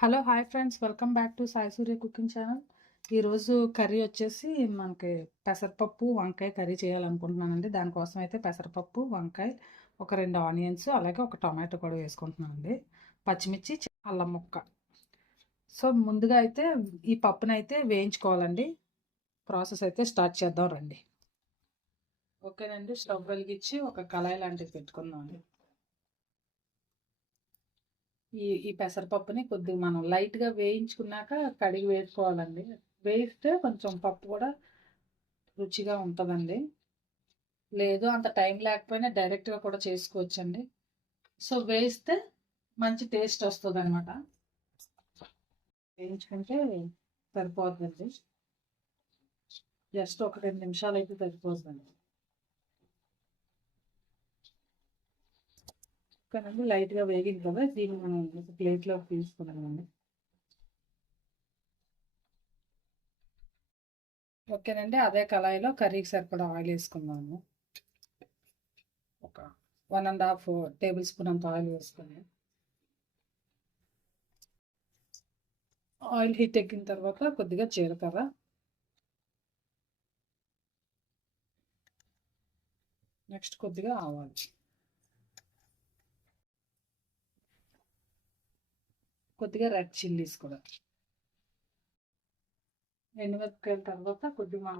Hello hi friends, welcome back to Sai Surya cooking channel. ఈరోజు curry వచ్చేసి మనకి పెసరపప్పు వంకాయ కర్రీ చేయాలనుకుంటున్నానండి. దానికోసం అయితే పెసరపప్పు వంకాయ, ఒక 2 ఆనియన్స్, అలాగే ఒక టొమాటో కూడా వేసుకుంటున్నానండి. పచ్చిమిర్చి, అల్లం ముక్క. సో ముందుగా అయితే ఈ పప్పునైతే వేయించుకోవాలండి. ప్రాసెస్ అయితే స్టార్ట్ చేద్దాం రండి. ఓకేనండి, స్టవ్ వెలిగించి ఒక కళాయి లాంటిది పెట్టుకుందామండి. ఈ పెసరపప్పుని కొద్దిగా మనం లైట్గా వేయించుకున్నాక కడిగి వేసుకోవాలండి. వేస్తే కొంచెం పప్పు కూడా రుచిగా ఉంటుందండి. లేదు అంత టైం లేకపోయినా డైరెక్ట్గా కూడా చేసుకోవచ్చండి. సో వేస్తే మంచి టేస్ట్ వస్తుంది అనమాట. వేయించుకుంటే సరిపోతుందండి. జస్ట్ ఒక 2 నిమిషాలు అయితే సరిపోతుందండి. కానీ లైట్గా వేగింది కదా, దీన్ని మనం ప్లేట్లోకి తీసుకున్నామండి. ఓకేనండి, అదే కళాయిలో కర్రీకి సరిపడా ఆయిల్ వేసుకుందాము. ఒక 1.5 టేబుల్ స్పూన్ అంత ఆయిల్ వేసుకుని, ఆయిల్ హీట్ ఎక్కిన తర్వాత కొద్దిగా జీలకర్ర, నెక్స్ట్ కొద్దిగా ఆవాలు, కొద్దిగా రెడ్ చిల్లీస్ కూడా, ఎండుమిరపకాయల తర్వాత కొద్దిగా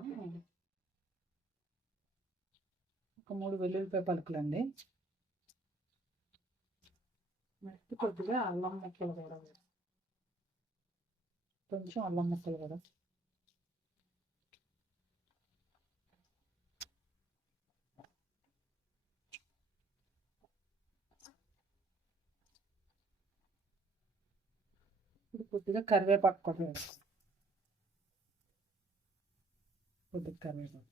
ఒక 3 వెల్లుల్లిపాయ పలుకులండి. నెక్స్ట్ కొద్దిగా అల్లం ముక్కలు కూడా, కొంచెం అల్లం ముక్కలు కూడా, ఇప్పుడు కొద్దిగా కరివేపాకు కూడా వేసుకోండి. కొద్దిగా కరివేపాకు,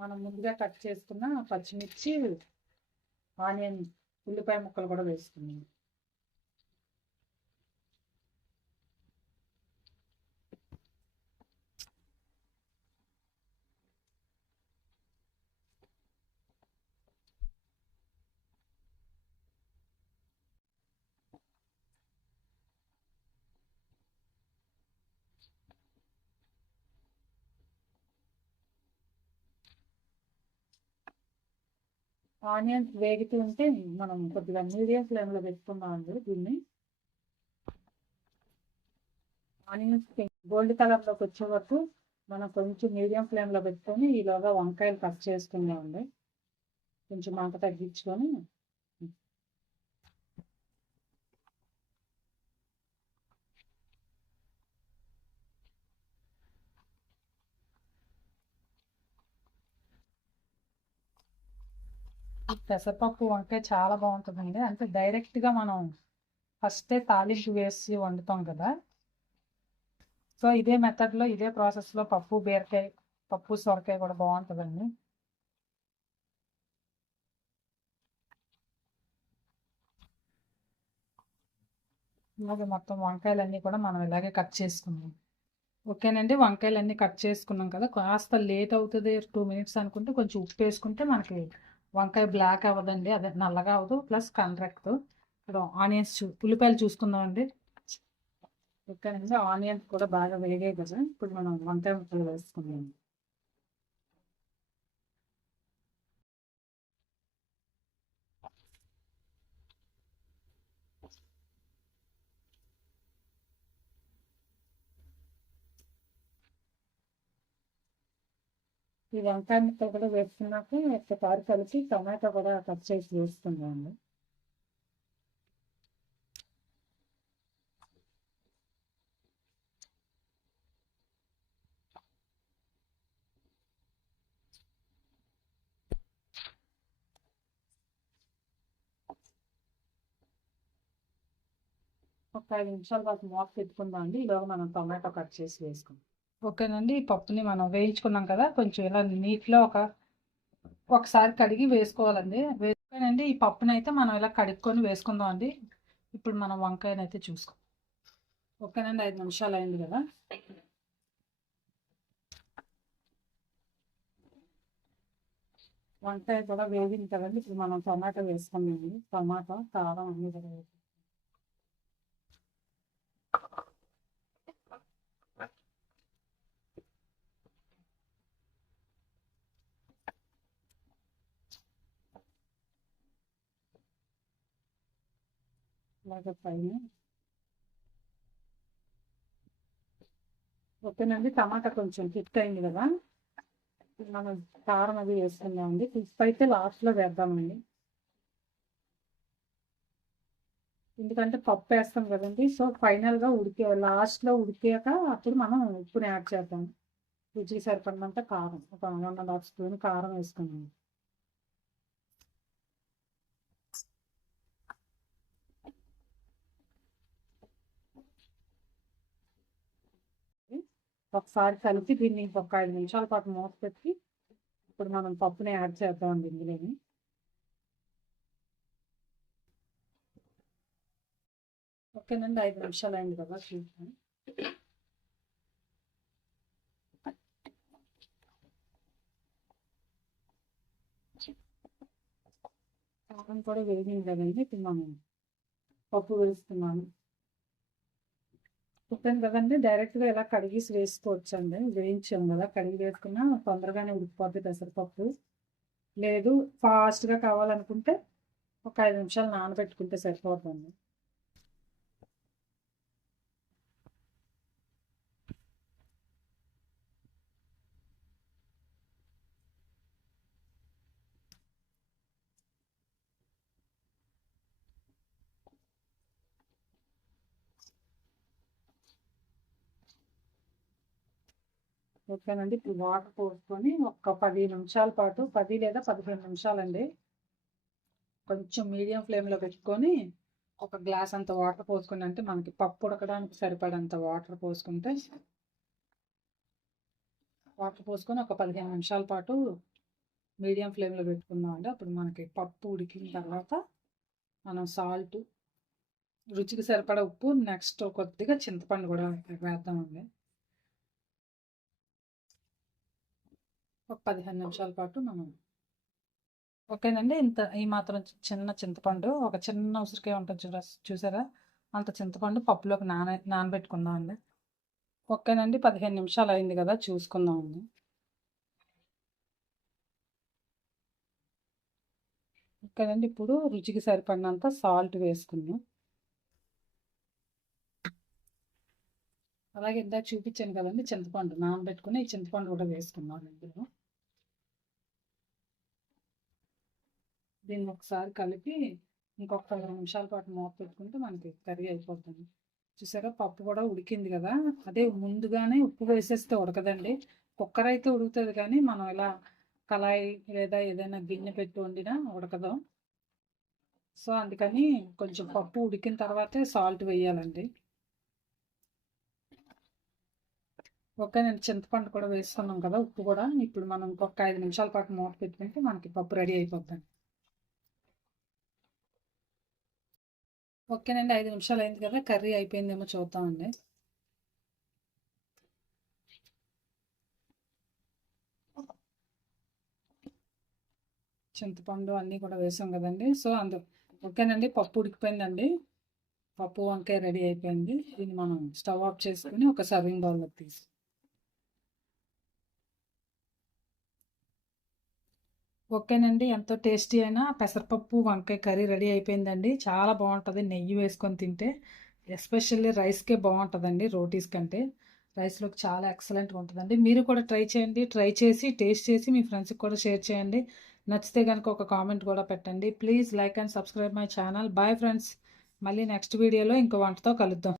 మనం ముందుగా కట్ చేసుకున్న పచ్చిమిర్చి, ఆనియన్, ఉల్లిపాయ ముక్కలు కూడా వేసుకున్నాం. ఆనియన్స్ వేగుతూ ఉంటే మనం కొద్దిగా మీడియం ఫ్లేమ్లో పెట్టుకున్నామండి. దీన్ని ఆనియన్స్ గోల్డ్ కలర్లోకి వచ్చే వరకు మనం కొంచెం మీడియం ఫ్లేమ్లో పెట్టుకొని ఈలోగా వంకాయలు కట్ చేసుకుందామండి. కొంచెం మంట తగ్గించుకొని. పెసరపప్పు వంకాయ చాలా బాగుంటుందండి. అంటే డైరెక్ట్గా మనం ఫస్టే తాలింపు వేసి వండుతాం కదా. సో ఇదే మెథడ్లో, ఇదే ప్రాసెస్లో పప్పు బీరకాయ, పప్పు సొరకాయ కూడా బాగుంటుందండి. ఇలాగే మొత్తం వంకాయలన్నీ కూడా మనం ఇలాగే కట్ చేసుకున్నాం. ఓకేనండి, వంకాయలన్నీ కట్ చేసుకున్నాం కదా. కాస్త లేట్ అవుతుంది 2 మినిట్స్ అనుకుంటే కొంచెం ఉప్పు వేసుకుంటే మనకి వంకాయ బ్లాక్ అవ్వదండి, అదే నల్లగా అవ్వదు, ప్లస్ కలరెక్తు. ఇప్పుడు ఆనియన్స్ ఉల్లిపాయలు చూసుకుందామండి. ఓకేనండి, ఆనియన్స్ కూడా బాగా వేగాయి కదా. ఇప్పుడు మనం వంకాయ ముక్కలు వేసుకుందాం. ఈ వంకాయ ముక్కలు కూడా వేసుకున్నాక ఒకసారి కలిపి టమాటో కూడా కట్ చేసి వేసుకుందామండి. ఒక 5 నిమిషాల పాటు మూత పెట్టుకుందాం అండి. ఈలోగా మనం టమాటో కట్ చేసి వేసుకుందాం. ఓకేనండి, ఈ పప్పుని మనం వేయించుకున్నాం కదా, కొంచెం ఇలా నీటిలో ఒకసారి కడిగి వేసుకోవాలండి. వేసుకోనండి, ఈ పప్పునైతే మనం ఇలా కడుక్కొని వేసుకుందాం అండి. ఇప్పుడు మనం వంకాయనైతే చూసుకో. ఓకేనండి, 5 నిమిషాలు అయింది కదా. వంకాయ కూడా వేగింది కదండి. ఇప్పుడు మనం టమాటా వేసుకున్నాము. టమాటా, కారం అన్నీ కూడా అలాగే పైన. ఓకేనండి, టమాటా కొంచెం హిట్ అయింది కదా, మనం కారం అది వేసుకుందామండి. ఉప్పు అయితే లాస్ట్లో వేద్దామండి, ఎందుకంటే పప్పు వేస్తాం కదండి. సో ఫైనల్గా లాస్ట్లో ఉడికాక అప్పుడు మనం ఉప్పుని యాడ్ చేద్దాం. రుచికి సరిపడినంత కారం, ఒక 1.5 స్పూన్ కారం వేసుకున్నాం. ఒకసారి కలిపి దీన్ని ఇంకొక 5 నిమిషాల పాటు మూత పెట్టి ఇప్పుడు మనం పప్పుని యాడ్ చేద్దామండి ఇందులోని. ఓకేనండి, 5 నిమిషాలు అయింది కదా, చూద్దాం. కారం కూడా వేగింది కదండి, ఇప్పుడు మనం పప్పు వేస్తున్నాను. చెప్పాను కదండి, డైరెక్ట్గా ఇలా కడిగేసి వేసుకోవచ్చండి. వేయించాం కదా, కడిగి వేసుకున్నా తొందరగానే ఉడికిపోద్ది పెసరపప్పు. లేదు ఫాస్ట్గా కావాలనుకుంటే ఒక 5 నిమిషాలు నానబెట్టుకుంటే సరిపోతుంది. ఓకేనండి, ఇప్పుడు వాటర్ పోసుకొని ఒక 10 నిమిషాల పాటు, 10 లేదా 15 నిమిషాలండి, కొంచెం మీడియం ఫ్లేమ్లో పెట్టుకొని ఒక గ్లాస్ అంత వాటర్ పోసుకుని, అంటే మనకి పప్పు ఉడకడానికి సరిపడంత వాటర్ పోసుకుంటే, వాటర్ పోసుకొని ఒక 15 నిమిషాల పాటు మీడియం ఫ్లేమ్లో పెట్టుకుందాం అండి. అప్పుడు మనకి పప్పు ఉడికిన తర్వాత మనం సాల్ట్, రుచికి సరిపడా ఉప్పు, నెక్స్ట్ కొద్దిగా చింతపండు కూడా వేద్దామండి. ఒక 15 నిమిషాల పాటు మనం. ఓకేనండి, ఈ మాత్రం చిన్న చింతపండు, ఒక చిన్న ఉసిరికాయ ఉంటుంది చూసారా, అంత చింతపండు పప్పులోకి నానబెట్టుకుందాం అండి. ఓకేనండి, 15 నిమిషాలు అయింది కదా, చూసుకుందాం అండి. ఓకేనండి, ఇప్పుడు రుచికి సరిపడినంత సాల్ట్ వేసుకుందాం. అలాగే ఇందాక చూపించాను కదండి చింతపండు నానబెట్టుకుని, ఈ చింతపండు కూడా వేసుకుందాం ఇందులో. దీన్ని ఒకసారి కలిపి ఇంకొక 10 నిమిషాల పాటు మూత పెట్టుకుంటే మనకి కర్రీ అయిపోతుంది. చూసారా, పప్పు కూడా ఉడికింది కదా. అదే ముందుగానే ఉప్పు వేసేస్తే ఉడకదండి. కుక్కర్ అయితే ఉడుకుతుంది, కానీ మనం ఇలా కళాయి లేదా ఏదైనా గిన్నె పెట్టి వండినా ఉడకదు. సో అందుకని కొంచెం పప్పు ఉడికిన తర్వాతే సాల్ట్ వేయాలండి. ఓకే, నేను చింతపండు కూడా వేసుకున్నాం కదా, ఉప్పు కూడా. ఇప్పుడు మనం ఇంకొక 5 నిమిషాల పాటు మూత పెట్టుకుంటే మనకి పప్పు రెడీ అయిపోతుంది. ఓకేనండి, 5 నిమిషాలు అయింది కదా, కర్రీ అయిపోయిందేమో చూద్దామండి. చింతపండు అన్నీ కూడా వేసాం కదండి. సో ఓకేనండి, పప్పు ఉడికిపోయిందండి. పప్పు వంకాయ రెడీ అయిపోయింది. దీన్ని మనం స్టవ్ ఆఫ్ చేసుకుని ఒక సర్వింగ్ బౌల్లోకి తీసి. ఓకేనండి, ఎంతో టేస్టీ అయిన పెసరపప్పు వంకాయ కర్రీ రెడీ అయిపోయిందండి. చాలా బాగుంటుంది నెయ్యి వేసుకొని తింటే. ఎస్పెషల్లీ రైస్కే బాగుంటుందండి, రోటీస్ కంటే. రైస్లోకి చాలా ఎక్సలెంట్గా ఉంటుందండి. మీరు కూడా ట్రై చేయండి. ట్రై చేసి టేస్ట్ చేసి మీ ఫ్రెండ్స్కి కూడా షేర్ చేయండి. నచ్చితే కనుక ఒక కామెంట్ కూడా పెట్టండి. Please like and subscribe my channel. Bye friends, మళ్ళీ నెక్స్ట్ వీడియోలో ఇంకో వంటతో కలుద్దాం.